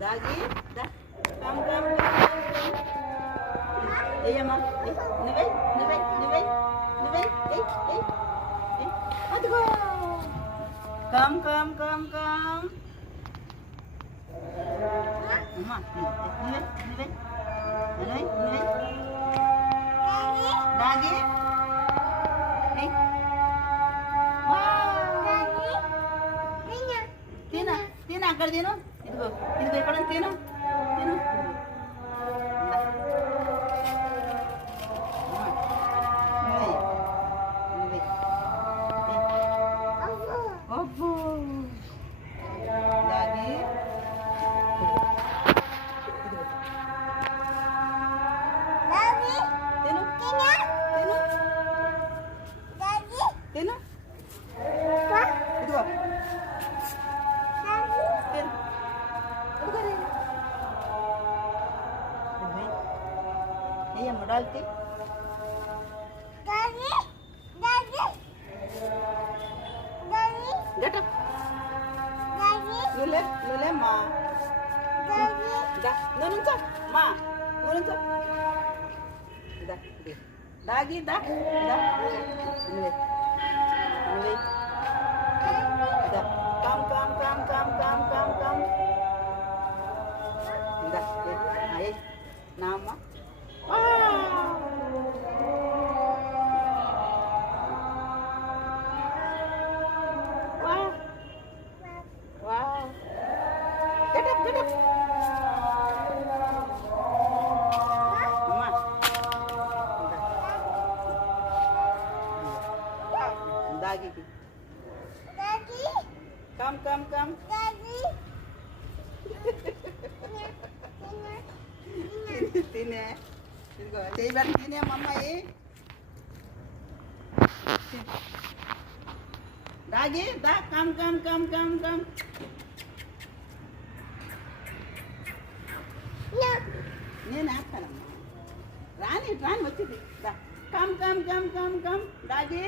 దాగి దా come come ఏయమ్మా నువ్వే నువ్వే నువ్వే నువ్వే అదిగో కమ్ కమ్ కమ్ కమ్ అమ్మా నువ్వే నువ్వే నువ్వే నువ్వే దాగి తిన తిన అక్కడ తిను ఇదిగో ఇదిగో ఎక్కడ తిను తిను అబ్బో దాగి తిను తిను తిను ఇదిగో डालते lule lule ma da nunca ma nunca da dagi da lule lule da kam da ayo nama Get up. Mama. Dagi. Come. Dagi. Tine. Idigo. Cheyi tine mama ye. Dagi, da come. నేను ఆపుతానమ్మా రాని వచ్చింది దా come దాగి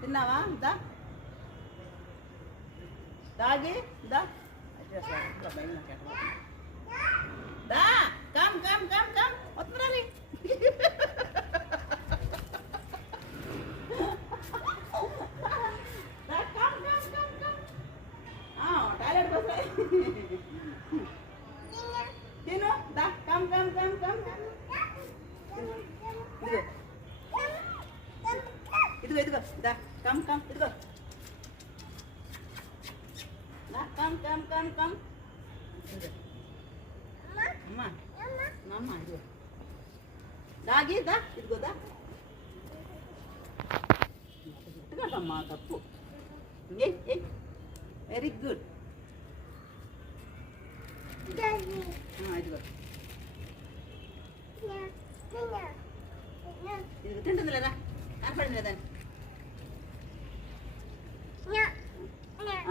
తిన్నావా దా దాగి దా దా come వస్తున్నాని టాయిలెట్కి వస్తాయి తిను దా come ఇదిగో దా come ఇదిగో దా కమ్ అమ్మా ఇదిగో దాగి దా ఇదిగో దా కదమ్మా తప్పు వెరీ గుడ్ ఇదిగో ఇది తింటుంది లేదా కనపడింది లేదా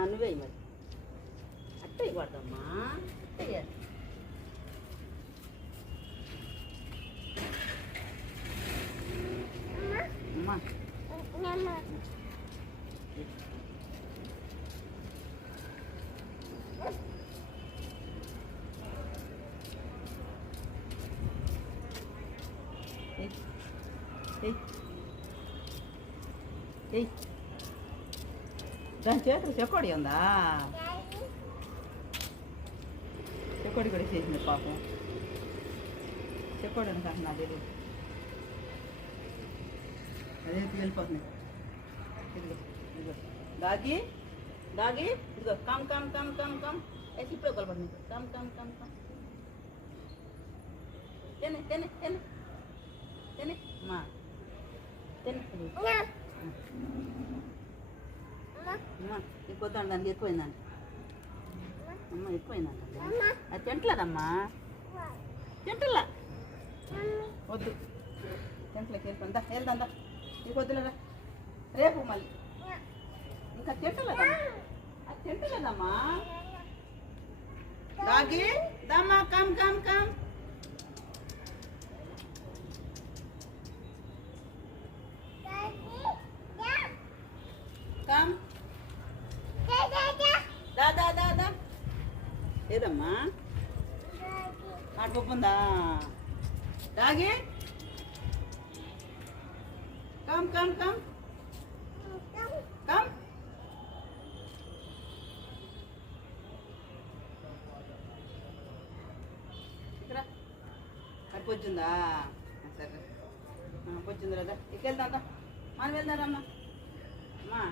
నువ్వే మరి అట్టే పడదమ్మా అట్టయ్య అమ్మా దాని చేతులు చెకోడి ఉందా చెకోడి కూడా చేసింది పాపం చెకోడి ఉంది కాదు నా తెలియదు అదే వెళ్ళిపోతుంది ఇదిగో దాగి ఇదిగో కమ్ ఇప్పుడు ఒకళ్ళు కమ్ తిని మా ఎక్కువద్దండి దానికి ఎక్కువైందండి అమ్మ ఎక్కువైందంట అది తింటలేదమ్మా తింటలా వద్దు తింటలేకి వెళ్ళిపోయిందా వెళ్దా నీకు వద్దులేదా రేపు మళ్ళీ ఇంకా తింటలేదమ్మా అది తింటలేదమ్మా దాగి దమ్మా కమ్ Come. Da. ఏదమ్మా ఆటపప్పు ఉందా డాగి కమ్ కమ్ కమ్ కమ్ ఇక్కడ మరి పొచ్చుందా సరే పొచ్చుంది కదా ఇక వెళ్దాం మనం వెళ్దారమ్మా అమ్మా